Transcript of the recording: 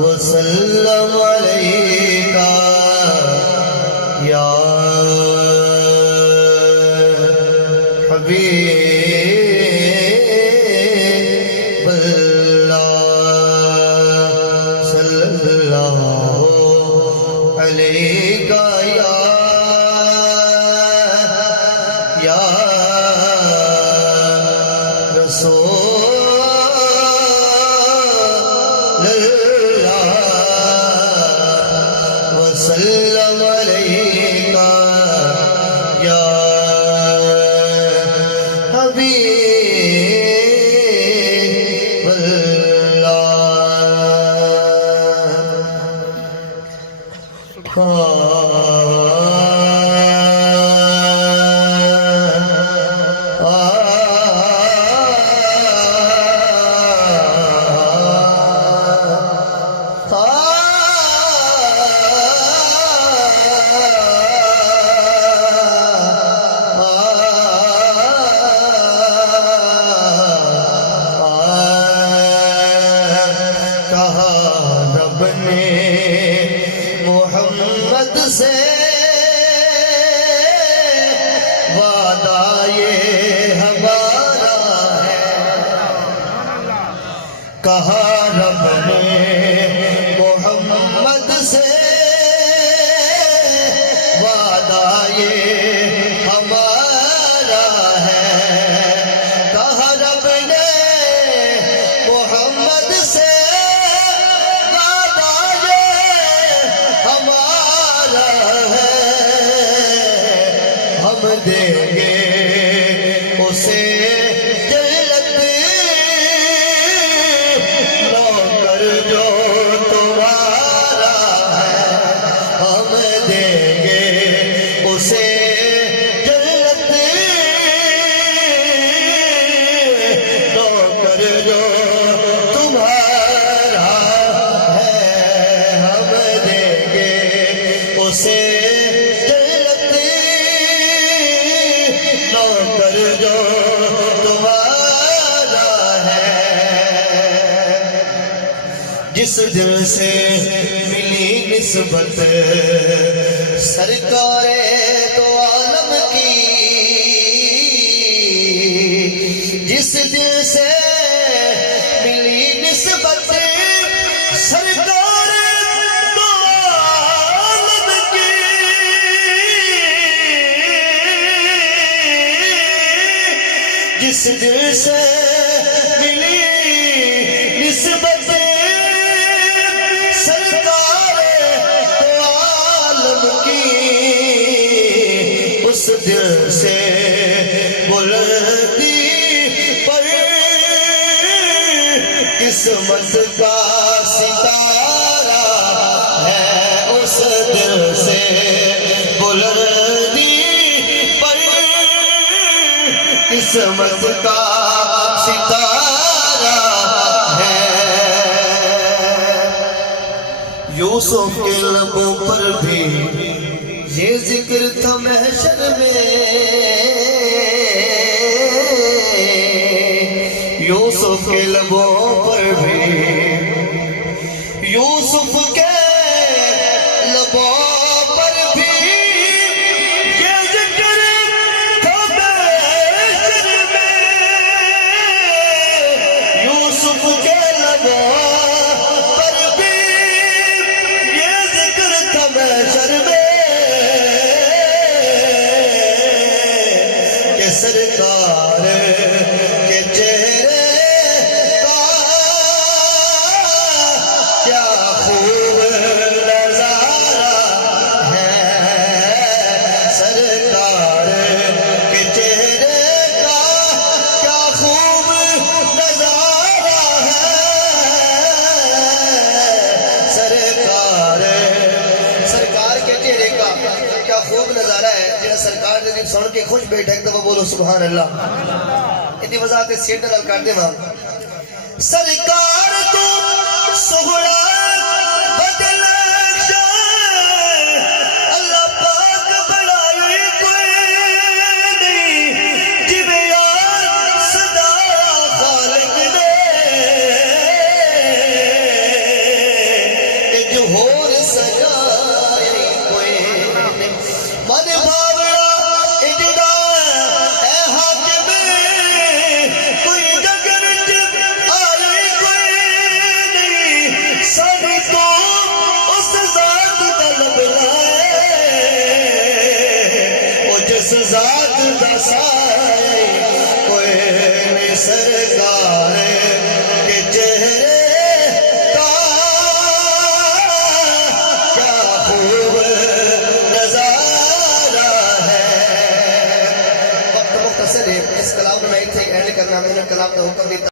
وسلم علیکہ یا حبیب اللہ صلی اللہ علیکہ یا رسول اللہ وسلم علیکہ یا حبیب کہا رب نے محمد سے وعدہ یہ ہمارا ہے کہا رب نے محمد سے وعدہ یہ ہمارا ہے کہا رب نے محمد سے ہم دیں گے اسے جنت نوکر جو تمہارا ہے ہم دیں گے اسے جنت نوکر جو تمہارا ہے ہم دیں گے اسے جو تمہارا ہے جس دل سے ملی نسبت سرکار دو عالم کی جس دل سے ملی نسبت سرکار دو عالم کی جس دل سے ملی نسبت سرکار دو عالم کی اس دل سے بلندی پر قسمت کا ستارہ ہے اس دل سے بلندی قسمت کا ستارہ ہے یوسف کے لبوں پر بھی یہ ذکر تھا محشر میں یوسف کے لبوں پر بھی یوسف کے لبوں پر بھی یہ ذکر تھا محشر میں یوسف کے لبوں پر بھی یہ ذکر تھا محشر میں کہ سرکار کے چہرے کا کیا خوب نظارہ ہے سرکار کے چہرے کا کیا خوب نظارہ ہے سرکار کے چہرے کا کیا خوب نظارہ ہے جنہیں سرکار نے جب سن کے خوش بیٹھے تو وہ بولو سبحان اللہ اتنی وضاحت سیٹ نال کر دے ماں سرکار تو سہولا بدل اللہ پاک بڑائی کوئی نہیں جب یار صدا خالق نے اس ذات دا سائے کوئی نہیں سرکار کے چہرے کا کیا خوب نظارہ ہے۔ وقت مختصر ہے، اس کلام میں میں اتنے اینڈ کرنا، میں نے کلام کا حکم دیتا